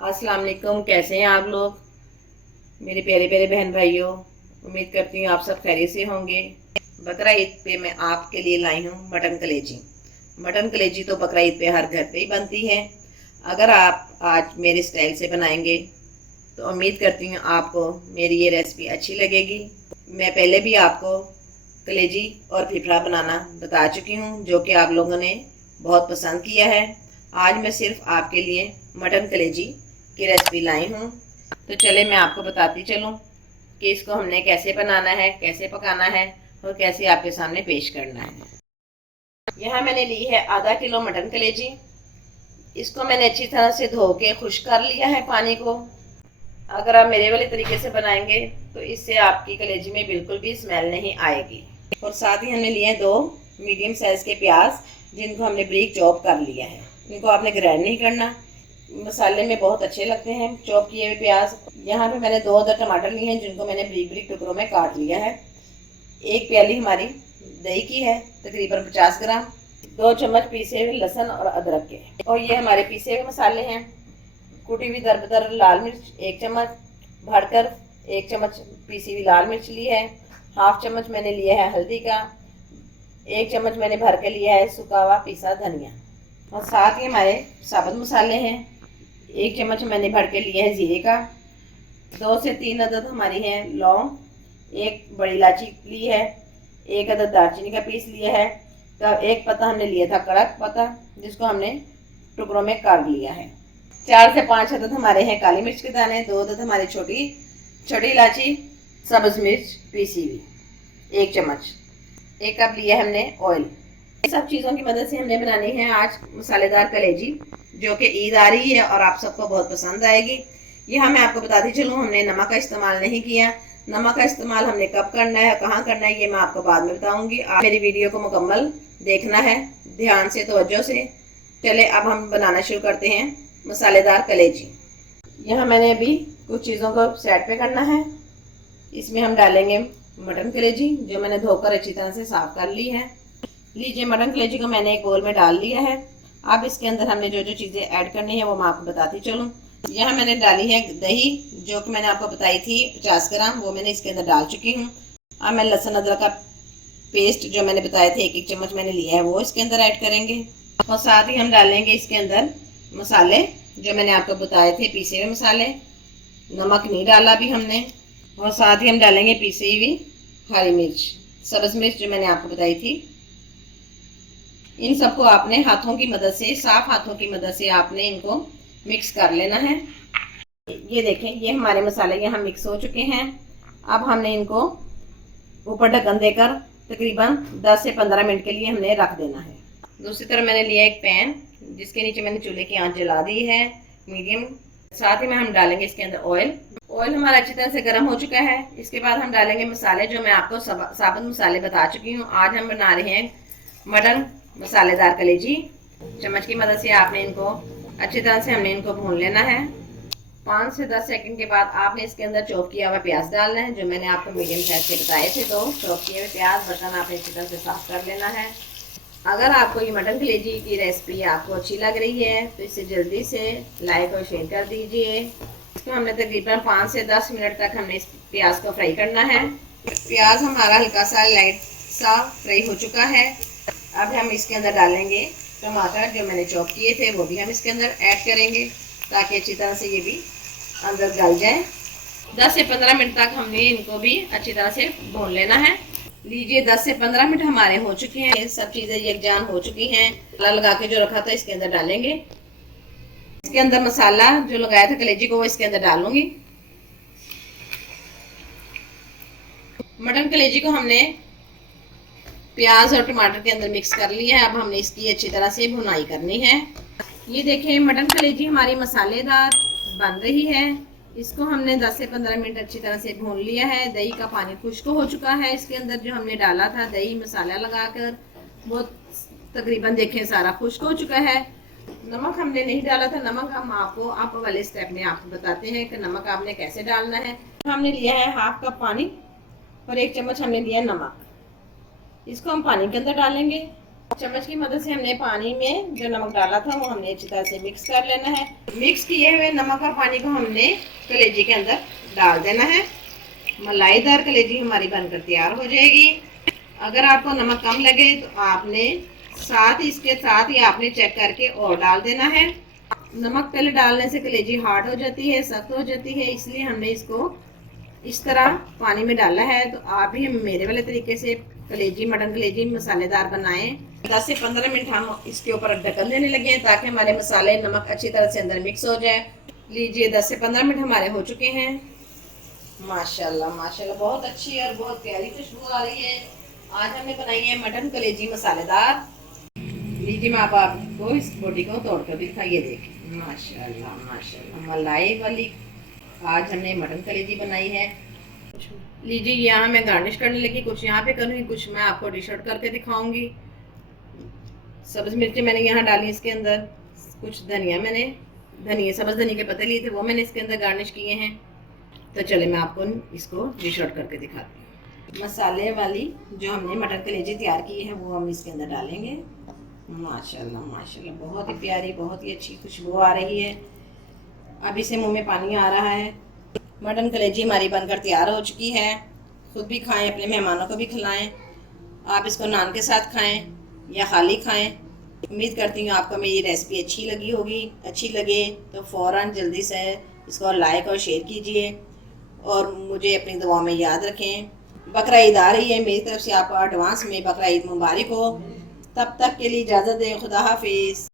अस्सलाम वालेकुम। कैसे हैं आप लोग, मेरे प्यारे प्यारे बहन भाइयों। उम्मीद करती हूँ आप सब खैरियत से होंगे। बकरा ईद पे मैं आपके लिए लाई हूँ मटन कलेजी। मटन कलेजी तो बकरा ईद पे हर घर पे ही बनती है। अगर आप आज मेरे स्टाइल से बनाएंगे तो उम्मीद करती हूँ आपको मेरी ये रेसिपी अच्छी लगेगी। मैं पहले भी आपको कलेजी और फिफड़ा बनाना बता चुकी हूँ, जो कि आप लोगों ने बहुत पसंद किया है। आज मैं सिर्फ आपके लिए मटन कलेजी की रेसिपी लाई हूँ। तो चले मैं आपको बताती चलूँ कि इसको हमने कैसे बनाना है, कैसे पकाना है और कैसे आपके सामने पेश करना है। यहाँ मैंने ली है आधा किलो मटन कलेजी। इसको मैंने अच्छी तरह से धो के खुश्क कर लिया है पानी को। अगर आप मेरे वाले तरीके से बनाएंगे तो इससे आपकी कलेजी में बिल्कुल भी स्मेल नहीं आएगी। और साथ ही हमने लिए हैं 2 मीडियम साइज के प्याज, जिनको हमने ब्रीक चॉप कर लिया है। इनको आपने ग्राइंड नहीं करना, मसाले में बहुत अच्छे लगते हैं चॉप किए हुए प्याज। यहाँ पे मैंने 2 अदर टमाटर लिए हैं, जिनको मैंने ब्रीक ब्रीक टुकड़ों में काट लिया है। 1 प्याली हमारी दही की है, तकरीबन 50 ग्राम। 2 चम्मच पीसे हुए लहसुन और अदरक के। और ये हमारे पीसे हुए मसाले हैं। कुटी हुई दरबदर लाल मिर्च 1 चम्मच, भरकर 1 चम्मच पीसी हुई लाल मिर्च ली है। हाफ चम्मच मैंने लिया है हल्दी का। 1 चम्मच मैंने भर के लिया है सूखा हुआ पीसा धनिया। और साथ ही हमारे साबुत मसाले हैं। 1 चम्मच मैंने भर के लिया है जीरे का। 2 से 3 अदद हमारी है लौंग, 1 बड़ी इलायची ली है, 1 अदद दालचीनी का पीस लिया है। तब 1 पत्ता हमने लिया था कड़क पत्ता, जिसको हमने टुकड़ों में काट लिया है। 4 से 5 अदद हमारे हैं काली मिर्च के दाने, 2 अदद हमारी छोटी इलायची, सब्ज मिर्च पीसी हुई 1 चम्मच। 1 कप लिया हमने ऑयल। सब चीज़ों की मदद से हमने बनानी है आज मसालेदार कलेजी, जो कि ईद आ रही है और आप सबको बहुत पसंद आएगी। यहाँ मैं आपको बताती चलूँ, हमने नमक का इस्तेमाल नहीं किया। नमक का इस्तेमाल हमने कब करना है, कहाँ करना है, ये मैं आपको बाद में बताऊंगी। आप मेरी वीडियो को मुकम्मल देखना है, ध्यान से, तवज्जो से। चले अब हम बनाना शुरू करते हैं मसालेदार कलेजी। यहाँ मैंने अभी कुछ चीज़ों को साइड पे करना है। इसमें हम डालेंगे मटन कलेजी, जो मैंने धोकर अच्छी तरह से साफ कर ली है। लीजिए, मटन कलेजी को मैंने एक बोल में डाल लिया है। अब इसके अंदर हमने जो जो चीज़ें ऐड करनी है वो मैं आपको बताती चलूँ। यहाँ मैंने डाली है दही, जो कि मैंने आपको बताई थी 50 ग्राम, वो मैंने इसके अंदर डाल चुकी हूँ। अब मैं लहसुन अदरक का पेस्ट जो मैंने बताया था 1-1 चम्मच मैंने लिया है, वो इसके अंदर ऐड करेंगे। और साथ ही हम डालेंगे इसके अंदर मसाले, जो मैंने आपको बताए थे पीसे हुए मसाले। नमक नहीं डाला भी हमने। और साथ ही हम डालेंगे पीसी हुई हरी मिर्च, सब्ज मिर्च, जो मैंने आपको बताई थी। इन सबको आपने हाथों की मदद से, साफ हाथों की मदद से आपने इनको मिक्स कर लेना है। ये देखें, ये हमारे मसाले यहाँ मिक्स हो चुके हैं। अब हमने इनको ऊपर ढक्कन देकर तकरीबन 10 से 15 मिनट के लिए हमने रख देना है। दूसरी तरफ मैंने लिया एक पैन, जिसके नीचे मैंने चूल्हे की आंच जला दी है मीडियम। साथ ही में हम डालेंगे इसके अंदर ऑयल। ऑयल हमारा अच्छी तरह से गर्म हो चुका है। इसके बाद हम डालेंगे मसाले, जो मैं आपको साबुत मसाले बता चुकी हूँ। आज हम बना रहे हैं मटन मसालेदार कलेजी। चम्मच की मदद से आपने इनको अच्छी तरह से हमने इनको भून लेना है। 5 से 10 सेकंड के बाद आपने इसके अंदर चॉप किया हुआ प्याज डालना है, जो मैंने आपको मीडियम साइज के बताए थे। तो चॉप किए हुए प्याज, बर्तन आपने अच्छी तरह से साफ कर लेना है। अगर आपको ये मटन कलेजी की रेसिपी आपको अच्छी लग रही है तो इसे जल्दी से लाइक और शेयर कर दीजिए। इसको हमने तकरीबन 5 से 10 मिनट तक हमने इस प्याज को फ्राई करना है। प्याज हमारा हल्का सा लाइट सा फ्राई हो चुका है। अब हम इसके अंदर डालेंगे टमाटर, जो मैंने चॉप किए थे, वो भी हम इसके अंदर ऐड करेंगे, ताकि अच्छी तरह से ये भी अंदर गल जाए। 10 से 15 मिनट तक हमने इनको भी अच्छी तरह से भून लेना है। लीजिए, 10 से 15 मिनट हमारे हो चुके हैं। सब चीज़ें यकजान हो चुकी हैं। मसाला लगा के जो रखा था इसके अंदर डालेंगे। इसके अंदर मसाला जो लगाया था कलेजी को, वो इसके अंदर डालूंगी। मटन कलेजी को हमने प्याज और टमाटर के अंदर मिक्स कर लिया है। अब हमने इसकी अच्छी तरह से भुनाई करनी है। ये देखें, मटन कलेजी हमारी मसालेदार बन रही है। इसको हमने 10 से 15 मिनट अच्छी तरह से भून लिया है। दही का पानी खुश्क हो चुका है। इसके अंदर जो हमने डाला था दही मसाला लगाकर, वो तकरीबन देखें सारा खुश्क हो चुका है। नमक हमने नहीं डाला था। नमक हम आपको आप वाले स्टेप में आपको बताते हैं कि नमक आपने कैसे डालना है। हमने लिया है 1/2 कप पानी और 1 चम्मच हमने लिया है नमक। इसको हम पानी के अंदर डालेंगे। चम्मच की मदद से हमने पानी में जो नमक डाला था वो हमने अच्छी तरह से मिक्स कर लेना है। मिक्स किए हुए नमक और पानी को हमने कलेजी के अंदर डाल देना है। मलाईदार कलेजी हमारी बनकर तैयार हो जाएगी। अगर आपको नमक कम लगे तो आपने इसके साथ ही आपने चेक करके और डाल देना है। नमक पहले डालने से कलेजी हार्ड हो जाती है, सख्त हो जाती है, इसलिए हमने इसको इस तरह पानी में डाला है। तो आप भी मेरे वाले तरीके से मटन कलेजी मसालेदार बनाएं। 10 से 15 मिनट हम इसके ऊपर ढक्कन देने लगे हैं ताकि हमारे मसाले नमक अच्छी तरह से अंदर मिक्स हो जाए। लीजिए 10 से 15 मिनट हमारे हो चुके हैं। माशाल्लाह माशाल्लाह बहुत अच्छी और बहुत प्यारी खुशबू आ रही है। आज हमने बनाई है मटन कलेजी मसालेदार। लीजिए मैं आपको इस बोटी को तोड़ कर दिखाइए, देखिए माशाल्लाह माशाल्लाह मलाई वाली आज हमने मटन कलेजी बनाई है। लीजिए यहाँ मैं गार्निश करने लगी, कुछ यहाँ पे करूँगी, कुछ मैं आपको डिश आउट करके दिखाऊंगी। सब्ज मिर्ची मैंने यहाँ डाली इसके अंदर, कुछ धनिया सब्ज धनिया के पत्ते लिए थे वो मैंने इसके अंदर गार्निश किए हैं। तो चले मैं आपको इसको डिश आउट करके दिखाती हूँ। मसाले वाली जो हमने मटन कलेजी तैयार की है वो हम इसके अंदर डालेंगे। माशाल्लाह माशाल्लाह बहुत ही प्यारी, बहुत ही अच्छी खुशबू आ रही है। अभी से मुंह में पानी आ रहा है। मटन कलेजी हमारी बनकर तैयार हो चुकी है। खुद भी खाएं, अपने मेहमानों को भी खिलाएं। आप इसको नान के साथ खाएं या खाली खाएं। उम्मीद करती हूँ आपको मेरी रेसिपी अच्छी लगी होगी। अच्छी लगे तो फ़ौरन जल्दी से इसको लाइक और शेयर कीजिए और मुझे अपनी दुआ में याद रखें। बकरा ईद आ रही है, मेरी तरफ से आपको एडवांस में बकरा ईद मुबारक हो। तब तक के लिए इजाज़त दें। खुदा हाफिज़।